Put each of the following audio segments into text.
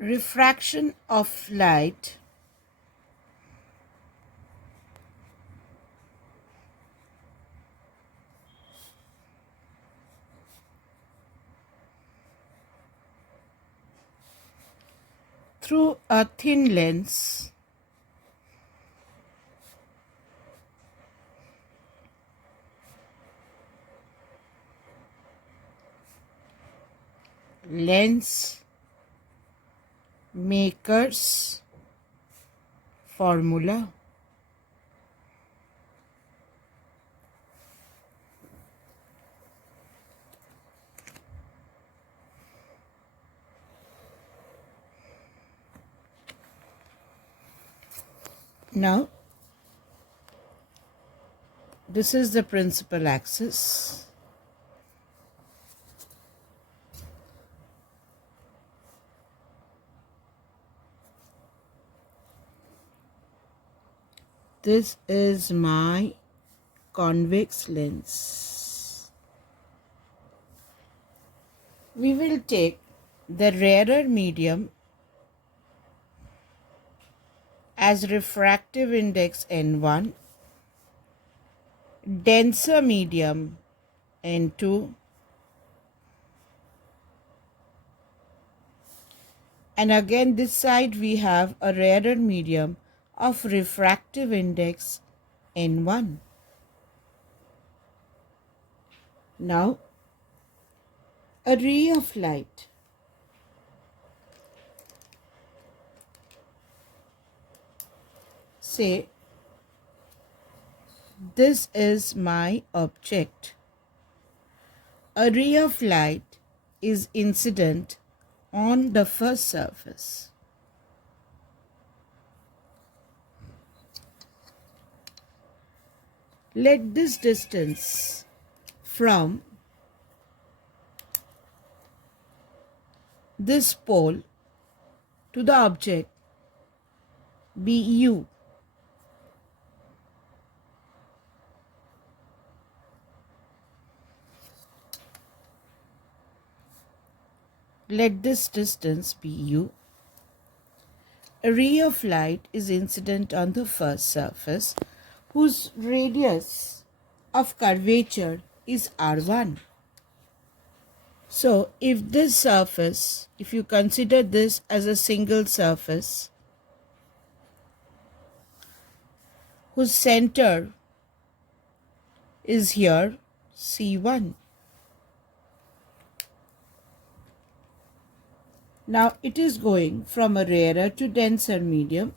Refraction of light through a thin lens lens maker's formula. Now, this is the principal axis. This is my convex lens. We will take the rarer medium as refractive index N1, denser medium N2, and again this side we have a rarer medium of refractive index N1. Now, a ray of light say this is my object. A ray of light is incident on the first surface. Let this distance from this pole to the object be u. Let this distance be u. A ray of light is incident on the first surface whose radius of curvature is r1. So, if this surface, if you consider this as a single surface whose center is here, C1. Now it is going from a rarer to denser medium.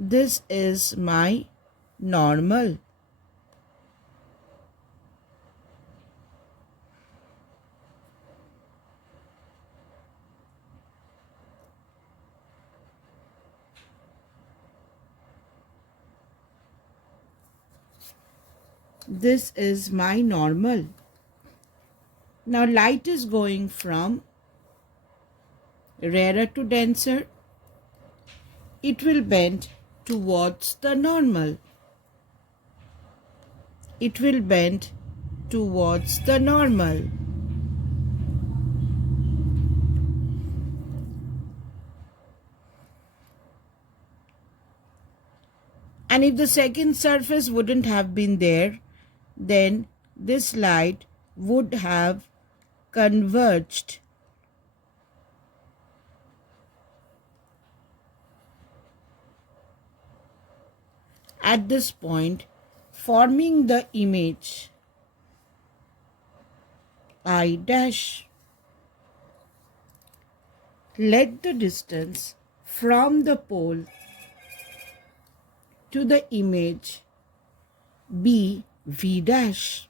This is my normal. This is my normal. Now light is going from rarer to denser. It will bend towards the normal. It will bend towards the normal. And if the second surface wouldn't have been there, then this light would have converged at this point, forming the image I dash. Let the distance from the pole to the image be V dash.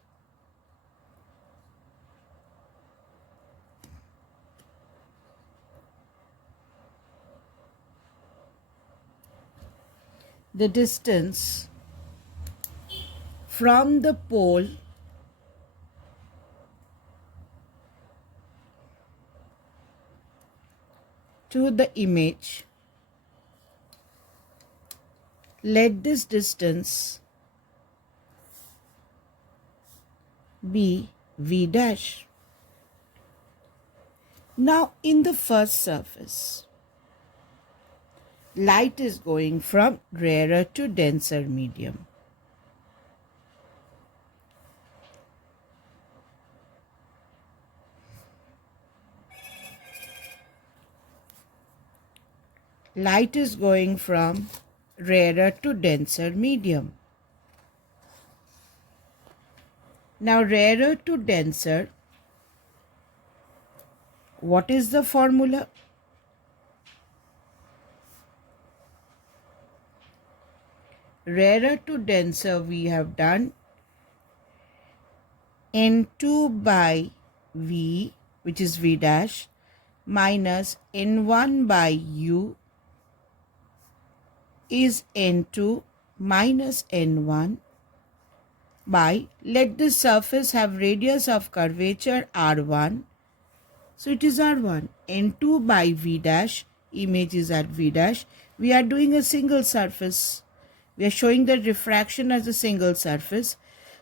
The distance from the pole to the image, let this distance be V dash. Now in the first surface, light is going from rarer to denser medium. Light is going from rarer to denser medium. Now rarer to denser, what is the formula? Rarer to denser we have done N2 by V, which is V dash, minus N1 by U is N2 minus N1 by, let the surface have radius of curvature R1. So it is R1. N2 by V dash, image is at V dash. We are doing a single surface. We are showing the refraction as a single surface.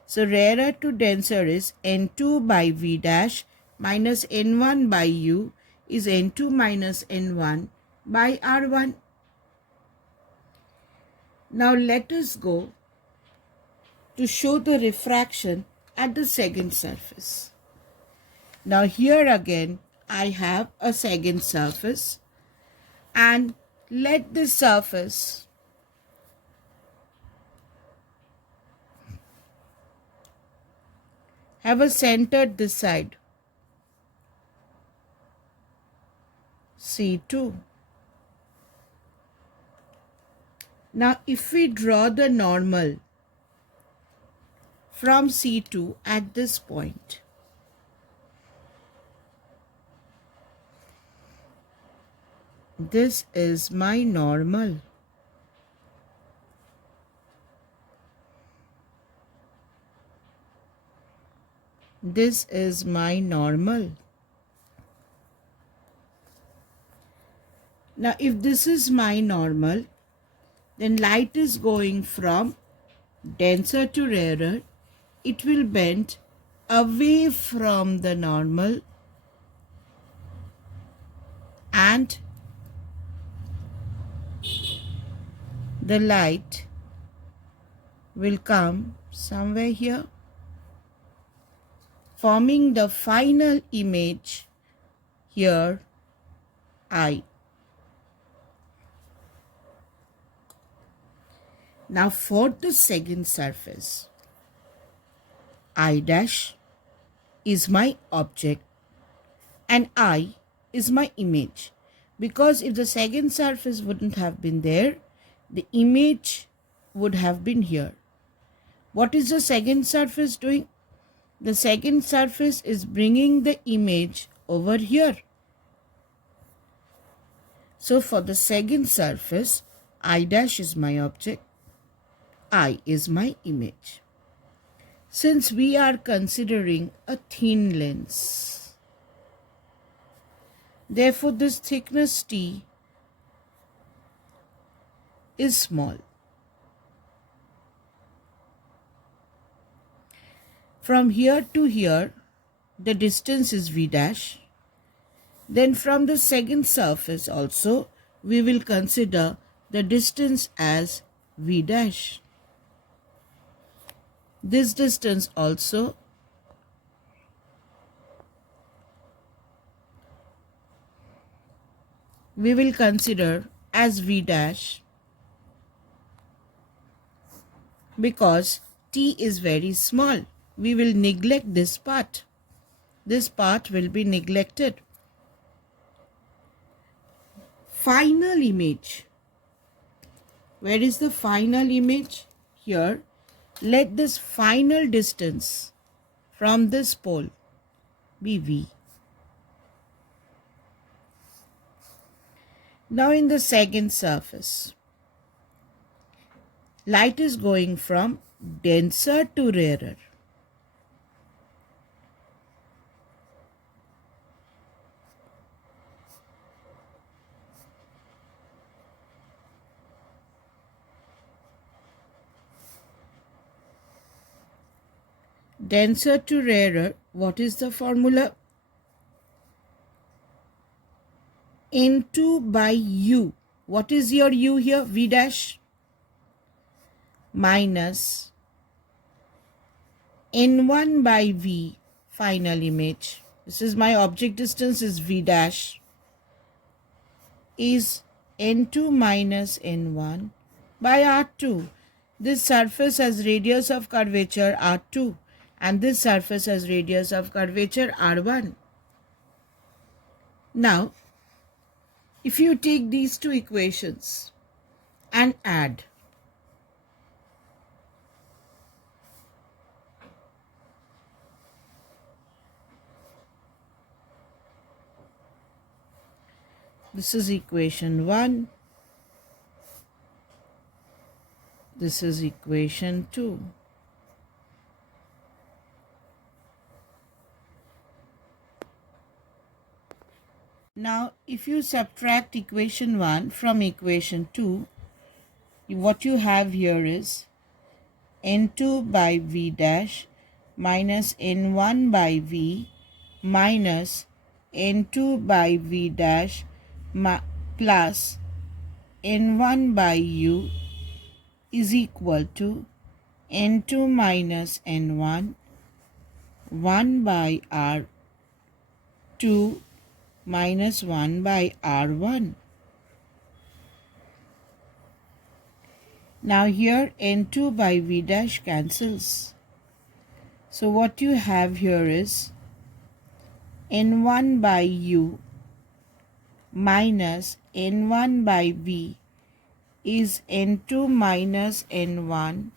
So rarer to denser is N2 by V dash minus N1 by U is N2 minus N1 by R1. Now let us go to show the refraction at the second surface. Now here again I have a second surface, and let this surface have a center this side, C2. Now if we draw the normal from C2 at this point, this is my normal. This is my normal. Now if this is my normal, then light is going from denser to rarer. It will bend away from the normal and the light will come somewhere here, forming the final image here, I. Now for the second surface, I dash is my object and I is my image. Because if the second surface wouldn't have been there, the image would have been here. What is the second surface doing? The second surface is bringing the image over here. So for the second surface, I dash is my object, I is my image. Since we are considering a thin lens, therefore this thickness T is small. From here to here, the distance is V dash. Then from the second surface also, we will consider the distance as V dash. This distance also we will consider as V dash, because T is very small. We will neglect this part. This part will be neglected. Final image. Where is the final image? Here. Let this final distance from this pole be V. Now in the second surface, light is going from denser to rarer. Denser to rarer, what is the formula? N2 by U. What is your U here? V dash minus N1 by V, final image. This is my object distance is V dash, is N2 minus N1 by R2. This surface has radius of curvature R2 and this surface has radius of curvature R1. Now, if you take these two equations and add, this is equation 1, this is equation 2. Now, if you subtract equation 1 from equation 2, what you have here is N2 by V dash minus N1 by V minus N2 by V dash plus N1 by U is equal to N2 minus N1 1 by R2 minus 1 by R1. Now here N2 by V dash cancels. So what you have here is N1 by U minus N1 by V is N2 minus N1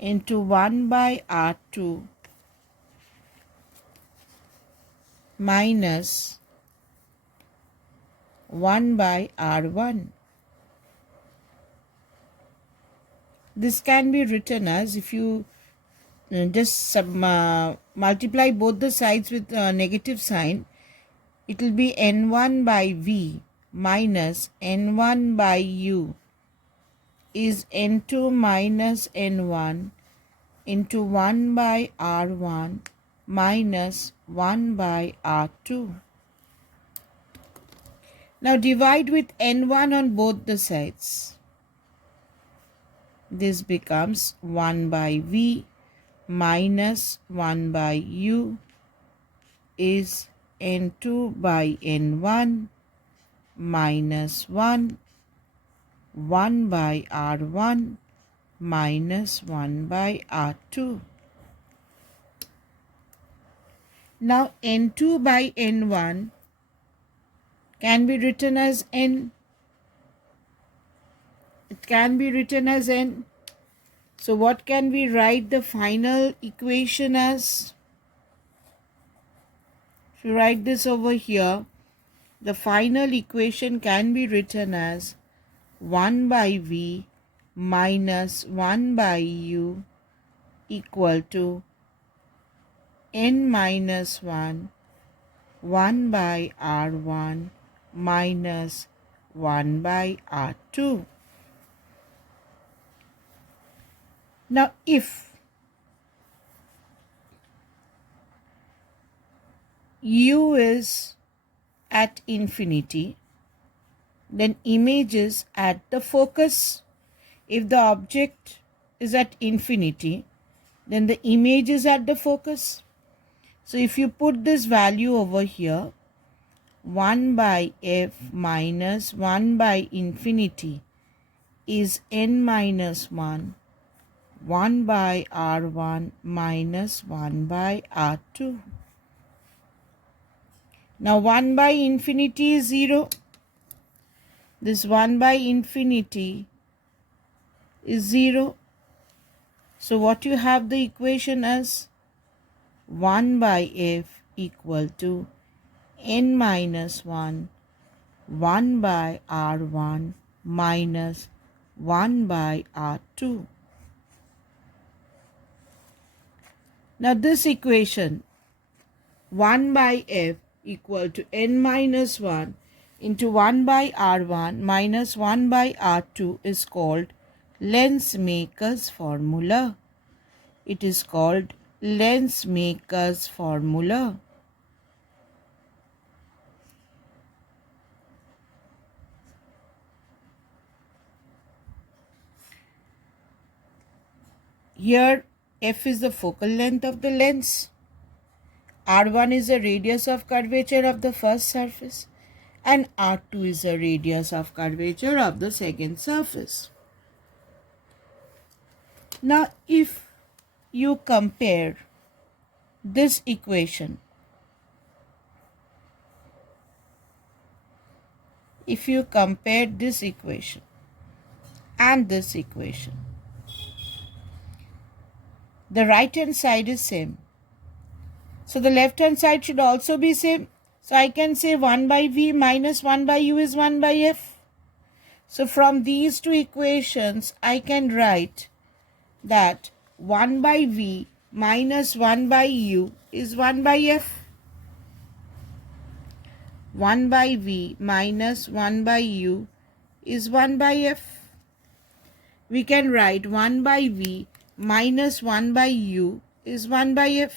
into 1 by R2 minus 1 by R1. This can be written as, if you just multiply both the sides with a negative sign, it will be N1 by V minus N1 by U is N2 minus N1 into 1 by R1 minus 1 by R2. Now divide with N1 on both the sides. This becomes 1 by V minus 1 by U is N2 by N1 minus 1 by R1 minus 1 by R2. Now N2 by N1 can be written as N. It can be written as N. So what can we write the final equation as? If you write this over here, the final equation can be written as 1 by V minus 1 by U equal to N minus 1 by R1 minus 1 by R2. Now if U is at infinity, then image is at the focus. If the object is at infinity, then the image is at the focus. So if you put this value over here, 1 by f minus 1 by infinity is n minus 1 by R1 minus 1 by R2. Now 1 by infinity is 0. This 1 by infinity is 0. So what you have the equation as 1 by f equal to n minus 1 by R1 minus 1 by R2. Now this equation 1 by f equal to n minus 1 into 1 by R1 minus 1 by R2 is called Lensmaker's formula. It is called Lensmaker's formula. Here f is the focal length of the lens, r1 is the radius of curvature of the first surface, and r2 is the radius of curvature of the second surface. Now if you compare this equation, and this equation, the right hand side is same. So the left hand side should also be same. So I can say 1 by v minus 1 by u is 1 by f. So from these two equations, I can write that 1 by v minus 1 by u is 1 by f. 1 by v minus 1 by u is 1 by f. We can write 1 by v minus 1 by u is 1 by f.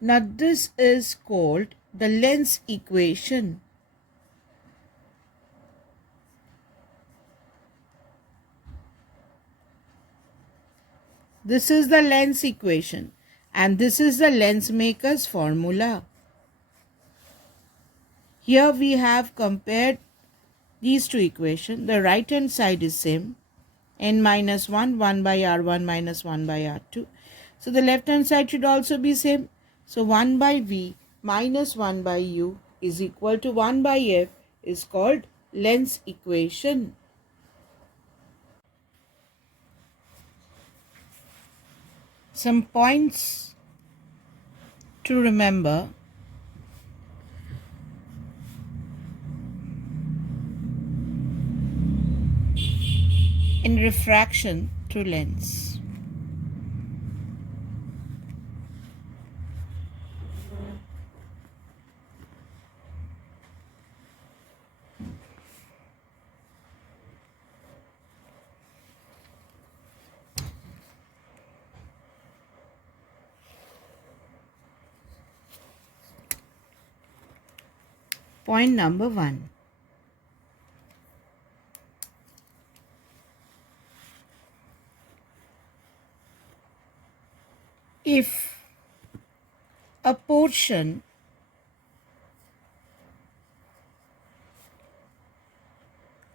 Now this is called the lens equation. This is the lens equation, and this is the lens maker's formula. Here we have compared these two equations. The right hand side is same, n minus 1, 1 by r1 minus 1 by r2. So the left hand side should also be same. So 1 by v minus 1 by u is equal to 1 by f is called lens equation. Some points to remember. In refraction through lens. Point number 1. If a portion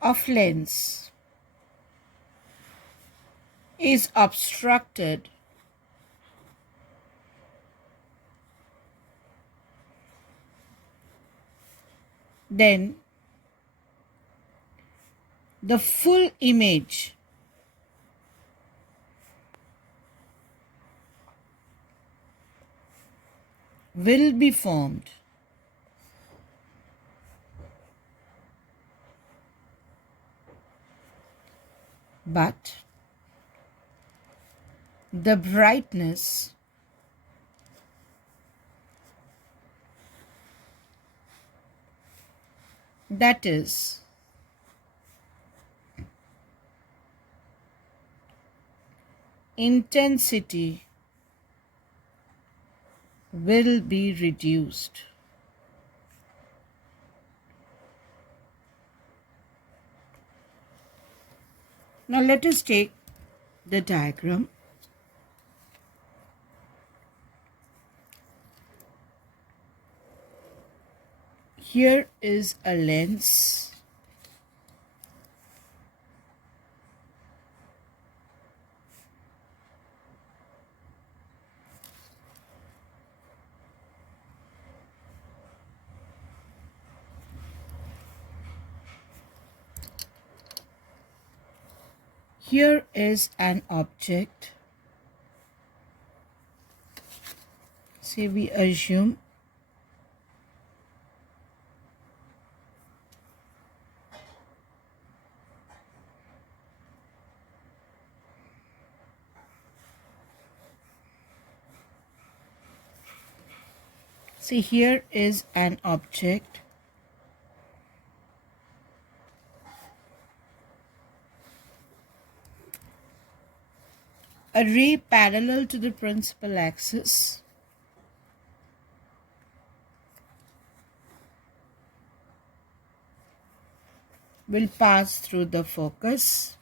of lens is obstructed, then the full image will be formed. But the brightness that is intensity will be reduced. Now let us take the diagram. Here is a lens. Here is an object. Say we assume here is an object. A ray parallel to the principal axis will pass through the focus.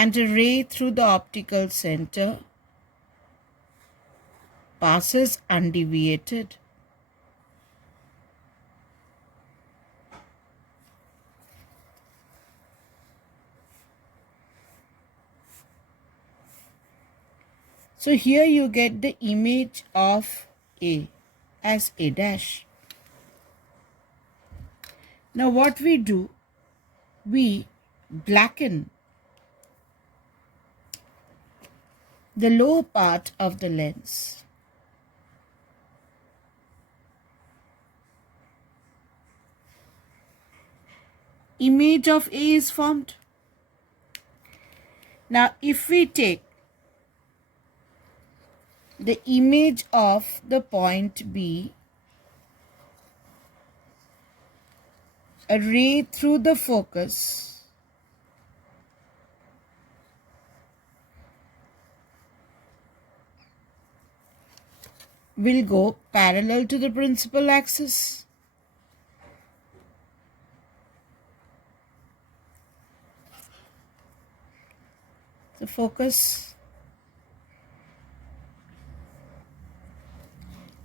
and a ray through the optical center passes undeviated. So here you get the image of A as A dash. Now what we do, we blacken the lower part of the lens. Image of A is formed. Now if we take the image of the point B, a ray through the focus will go parallel to the principal axis. The focus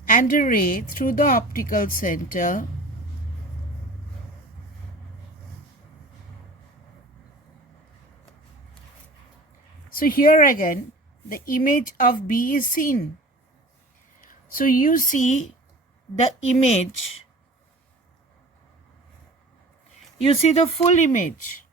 and a ray through the optical center so here again the image of B is seen. So you see the image, you see the full image.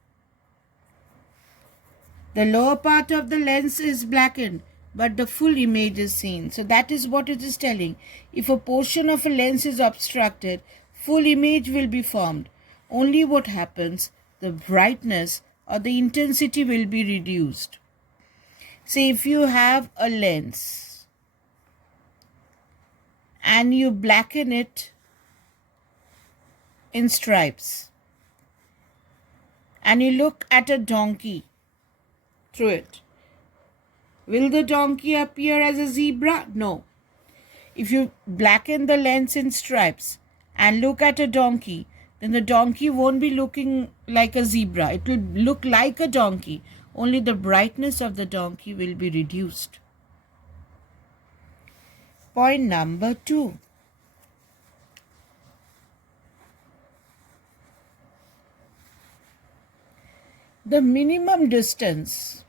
The lower part of the lens is blackened, but the full image is seen. So that is what it is telling. If a portion of a lens is obstructed, full image will be formed. Only what happens, the brightness or the intensity will be reduced. Say if you have a lens and you blacken it in stripes and you look at a donkey through it, will the donkey appear as a zebra? No. If you blacken the lens in stripes and look at a donkey, then the donkey won't be looking like a zebra. It will look like a donkey. Only the brightness of the donkey will be reduced. Point number 2. The minimum distance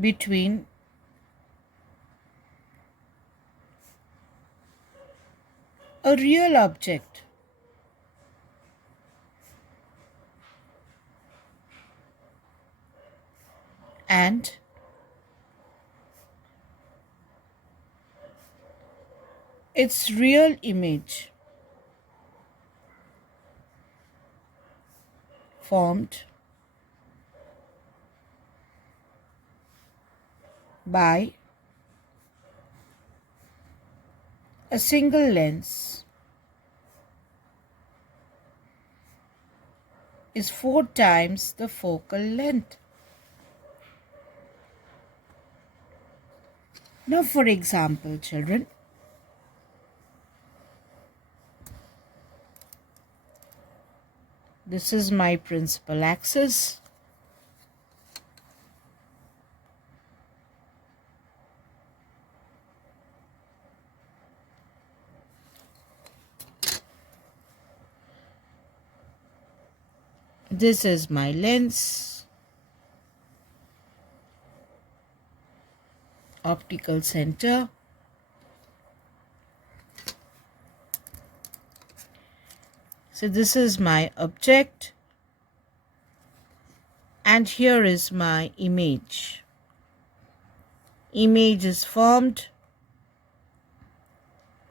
between a real object and its real image formed by a single lens is 4 times the focal length. Now, for example, children, this is my principal axis. This is my lens, optical center. So this is my object and here is my image. Image is formed.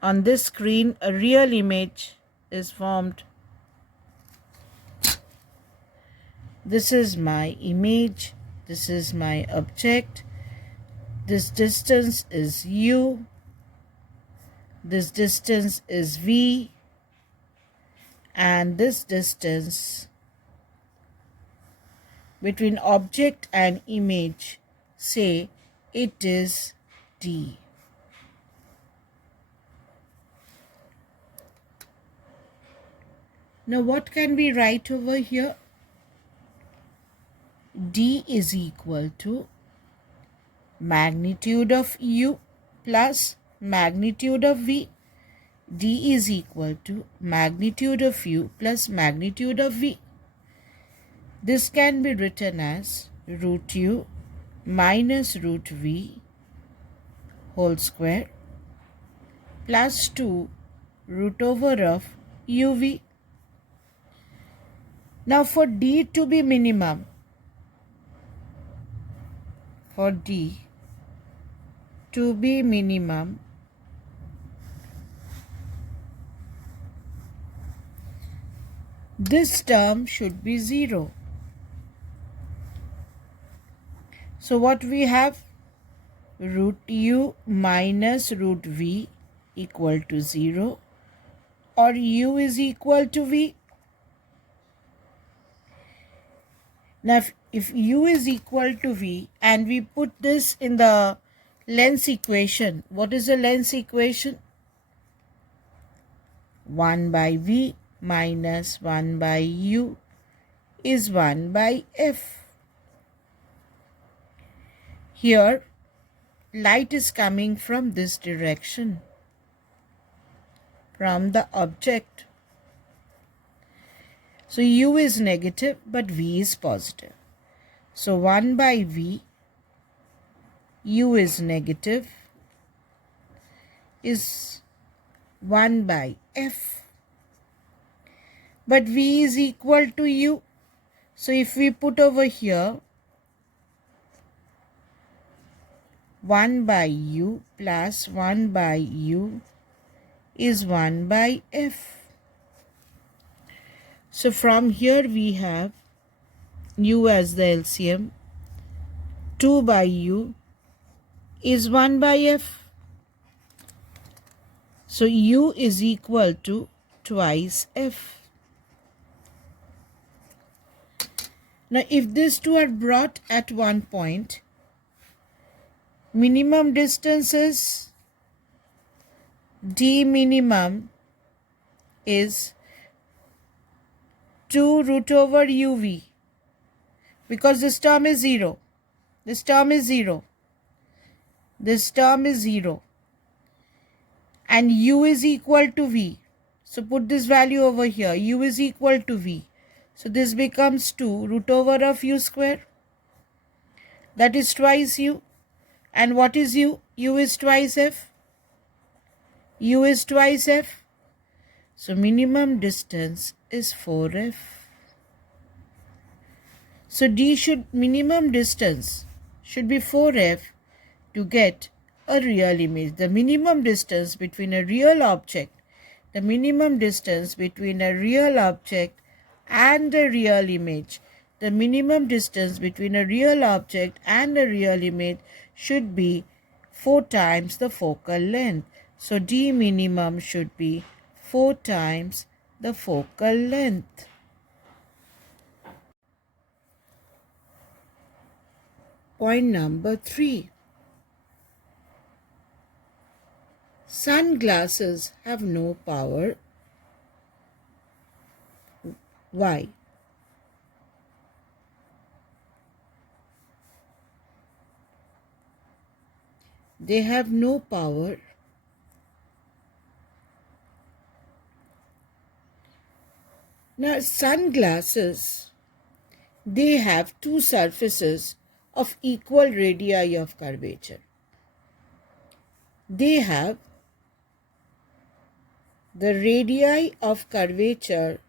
On this screen, a real image is formed. This is my image. This is my object. This distance is u. This distance is v. And this distance between object and image, say, It is D. Now what can we write over here? D is equal to magnitude of U plus magnitude of V. D is equal to magnitude of U plus magnitude of V. This can be written as root U minus root V whole square plus 2 root over of UV. Now for D to be minimum, this term should be 0. So what we have? Root U minus root V equal to 0, or U is equal to V. Now if U is equal to V and we put this in the length equation, what is the length equation? 1 by V minus 1 by U is 1 by F. Here light is coming from this direction, from the object. So U is negative but V is positive. So 1 by V, U is negative, is 1 by F. But V is equal to U. So if we put over here 1 by U plus 1 by U is 1 by F. So from here we have U as the LCM. 2 by U is 1 by F. So U is equal to twice F. Now if these two are brought at one point, minimum distance is D minimum is 2 root over UV, because this term is 0. This term is 0. This term is 0. And U is equal to V. So put this value over here. U is equal to V. So this becomes 2 root over of U square. That is twice U. And what is U? U is twice F. U is twice F. So minimum distance is 4F. So minimum distance should be 4F to get a real image. The minimum distance between a real object, and a real image, the minimum distance between a real object and a real image should be 4 times the focal length. So D minimum should be 4 times the focal length. Point number 3. Sunglasses have no power. Why? They have no power Now, sunglasses, they have two surfaces of equal radii of curvature. They have the radii of curvature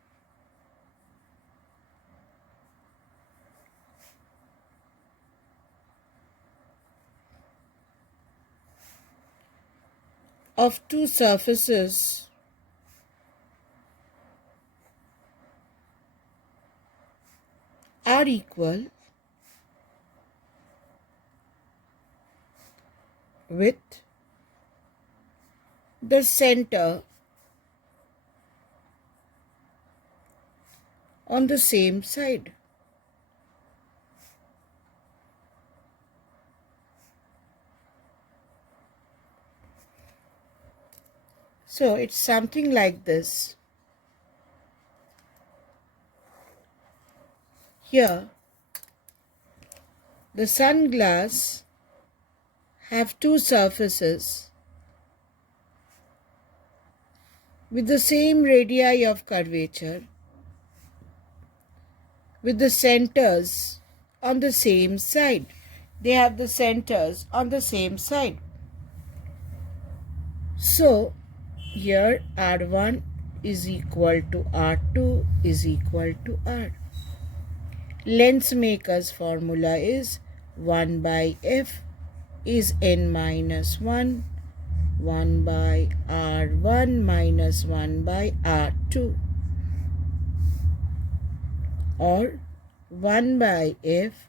of two surfaces are equal with the center on the same side. So it's something like this. Here, the sunglass have two surfaces with the same radii of curvature, with the centers on the same side. They have the centers on the same side. So here R1 is equal to R2 is equal to R. Lens maker's formula is 1 by F is n minus 1, 1 by R1 minus 1 by R2, or 1 by F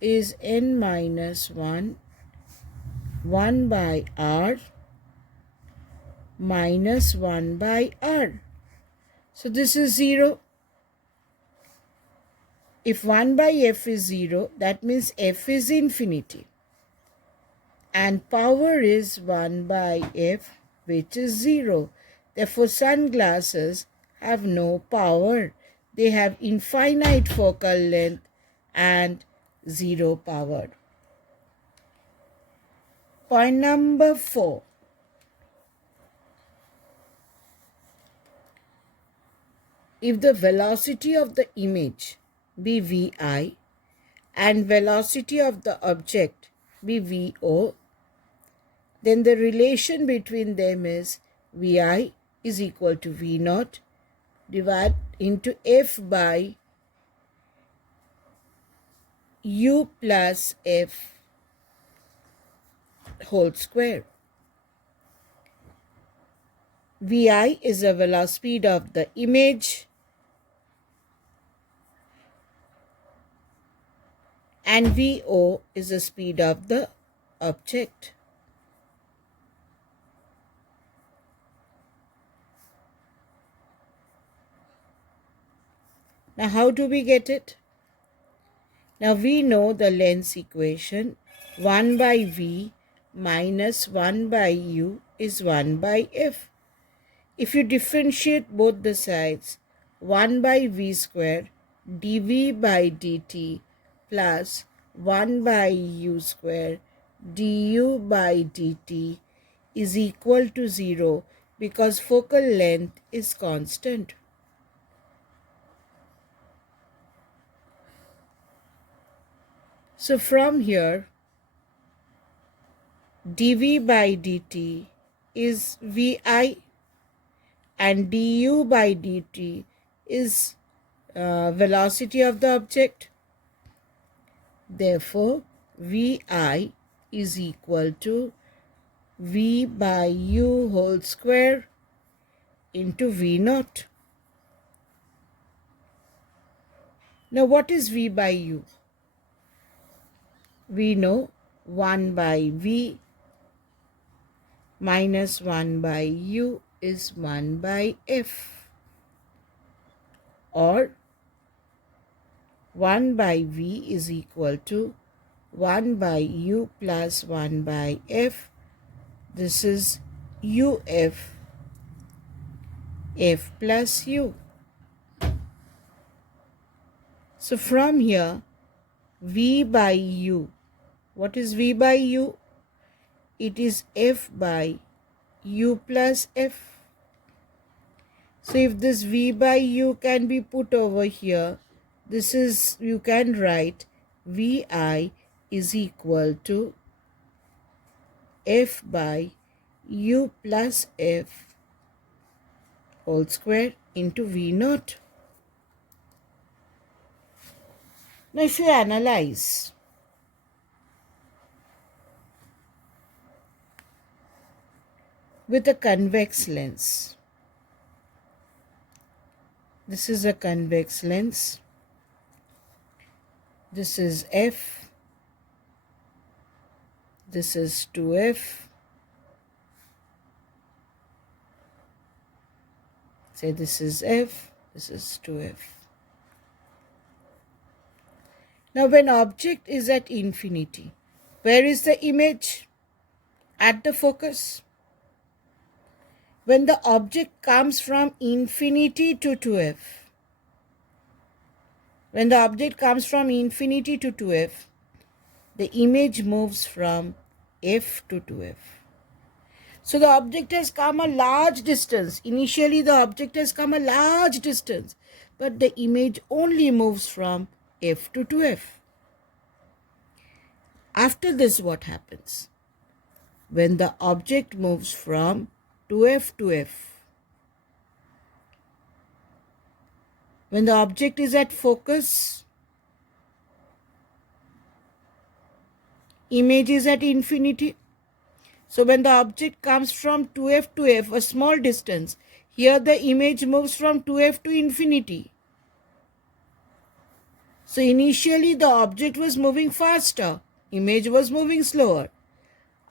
is n minus 1, 1 by R minus 1 by R. So this is 0. If 1 by F is 0, that means F is infinity. And power is 1 by F, which is 0. Therefore, sunglasses have no power. They have infinite focal length and 0 power. Point number 4. If the velocity of the image be vi and velocity of the object be vo, then the relation between them is vi is equal to v naught divided into f by u plus f whole square. Vi is the velocity speed of the image and Vo is the speed of the object. Now how do we get it? Now we know the lens equation. 1 by V minus 1 by U is 1 by F. If you differentiate both the sides, 1 by V square dV by dt plus 1 by U square du by dt is equal to 0 because focal length is constant. So from here, dV by dt is Vi and du by dt is velocity of the object. Therefore, Vi is equal to V by U whole square into V naught. Now what is V by U? We know 1 by V minus 1 by U is 1 by F, or 1 by V is equal to 1 by U plus 1 by F. This is UF, F plus U. So from here, V by U, what is V by U? It is F by U plus F. So if this V by U can be put over here, this is, you can write Vi is equal to F by U plus F whole square into V naught. Now if you analyze, with a convex lens, this is a convex lens, this is F, this is 2F, say this is F, this is 2F. Now when object is at infinity, where is the image? At the focus. when the object comes from infinity to 2f, when the object comes from infinity to 2f, the image moves from f to 2f. So the object has come a large distance. Initially the object has come a large distance, but the image only moves from f to 2f. After this, what happens? When the object moves from 2f to f, when the object is at focus, image is at infinity. So when the object comes from 2f to f, a small distance, here the image moves from 2f to infinity. So initially the object was moving faster, image was moving slower.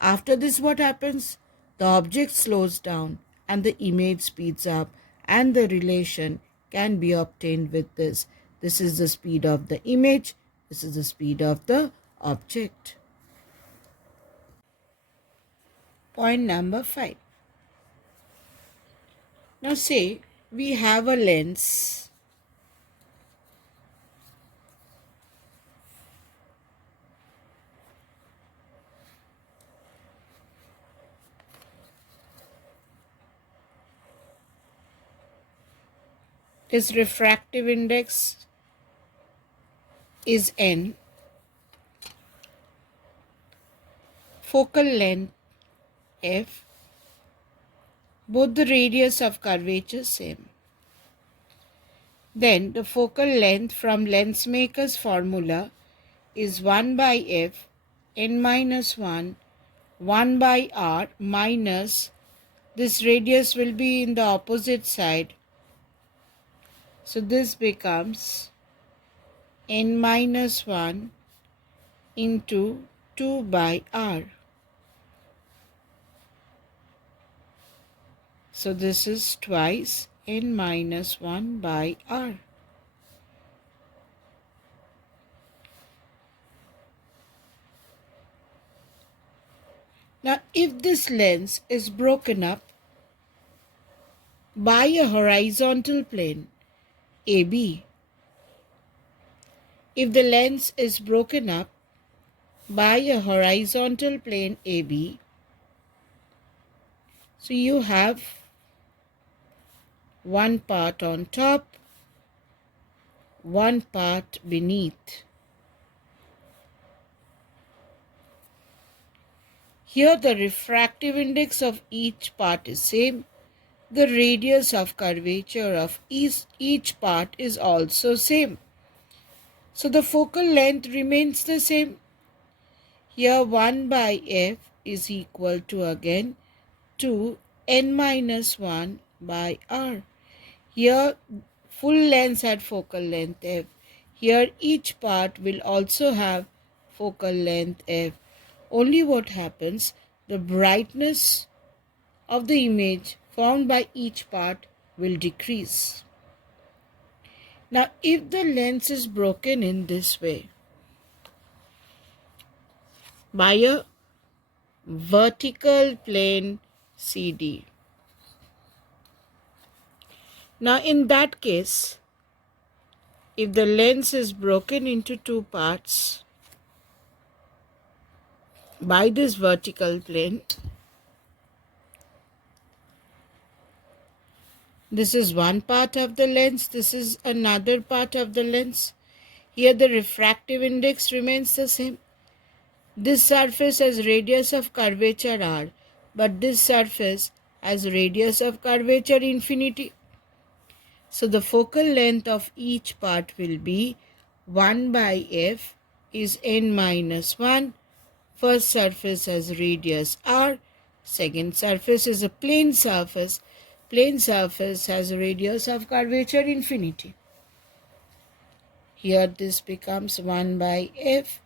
After this, what happens? The object slows down and the image speeds up, and the relation can be obtained with this. This is the speed of the image, this is the speed of the object. Point number 5. Now say we have a lens this refractive index is n, focal length f, both the radius of curvature same. Then the focal length from lens maker's formula is 1 by f n minus 1 by r minus this radius will be in the opposite side. So this becomes n minus 1 into 2 by r. So this is twice n minus 1 by r. Now if this lens is broken up by a horizontal plane AB, if the lens is broken up by a horizontal plane AB, so you have one part on top, one part beneath. Here the refractive index of each part is same. The radius of curvature of each part is also same. So the focal length remains the same. Here 1 by f is equal to again to n minus 1 by r. Here full lens had focal length f. Here each part will also have focal length f. Only what happens, the brightness of the image formed by each part will decrease. Now if the lens is broken in this way by a vertical plane CD, now in that case, if the lens is broken into two parts by this vertical plane, this is one part of the lens, this is another part of the lens. Here the refractive index remains the same. This surface has radius of curvature r, but this surface has radius of curvature infinity. So the focal length of each part will be 1 by f is n minus 1. First surface has radius r, second surface is a plane surface. Plane surface has a radius of curvature infinity. Here this becomes 1 by f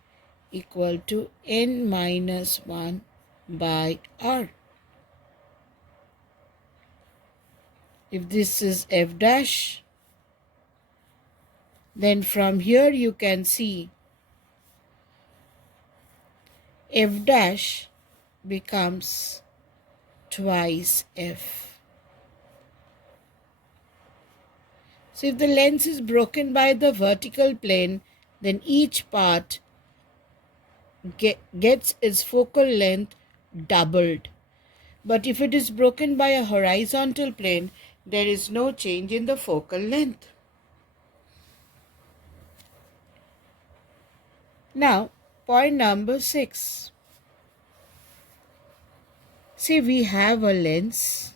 equal to n minus 1 by r. If this is f dash, then from here you can see f dash becomes twice f. So if the lens is broken by the vertical plane, then each part gets its focal length doubled. But if it is broken by a horizontal plane, there is no change in the focal length. Now, point number 6. See, we have a lens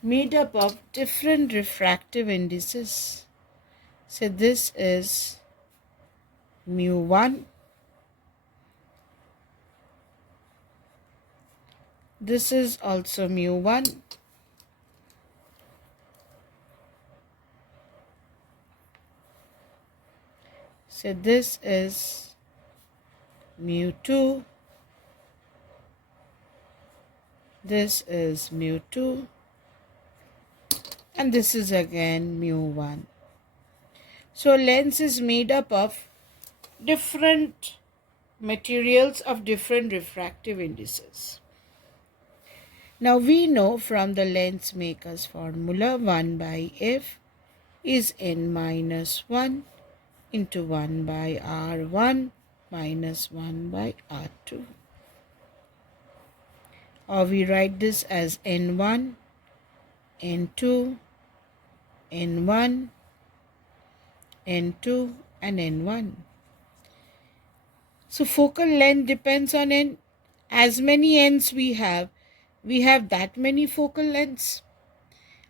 made up of different refractive indices. So this is mu1, this is also mu1, so this is mu2, this is mu2, and this is again mu1. So lens is made up of different materials of different refractive indices. Now we know from the lens maker's formula 1 by f is n minus 1 into 1 by r1 minus 1 by r2. Or we write this as n1, n2, n1, n2 and n1. So focal length depends on n. As many n's we have that many focal lengths.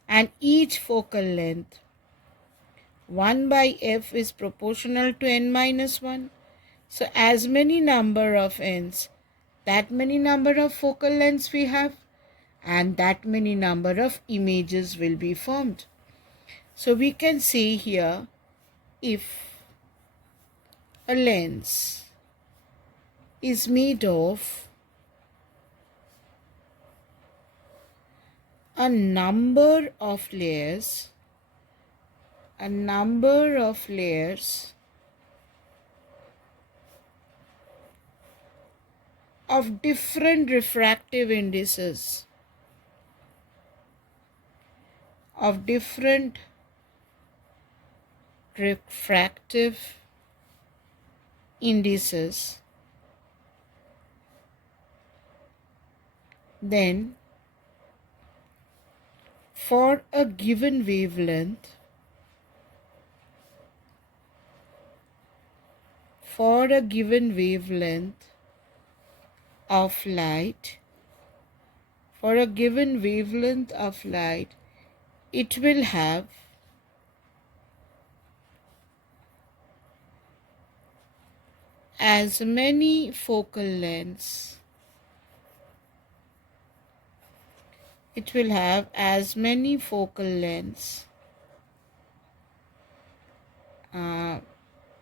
And each focal length 1 by f is proportional to n minus 1. So as many number of n's, that many number of focal lengths we have, and that many number of images will be formed. So we can see here, if a lens is made of a number of layers of different refractive indices, then for a given wavelength, of light, it will have as many focal lengths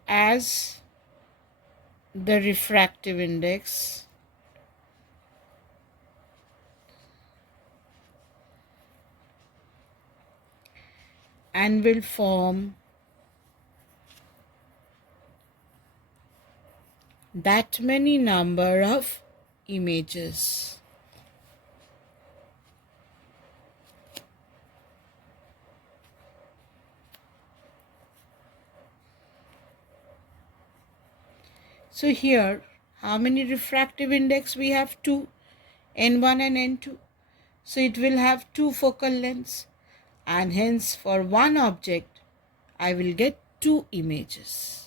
as the refractive index and will form that many number of images. So here, how many refractive index we have? 2, n1 and n2. So it will have 2 focal lengths, and hence for one object I will get 2 images.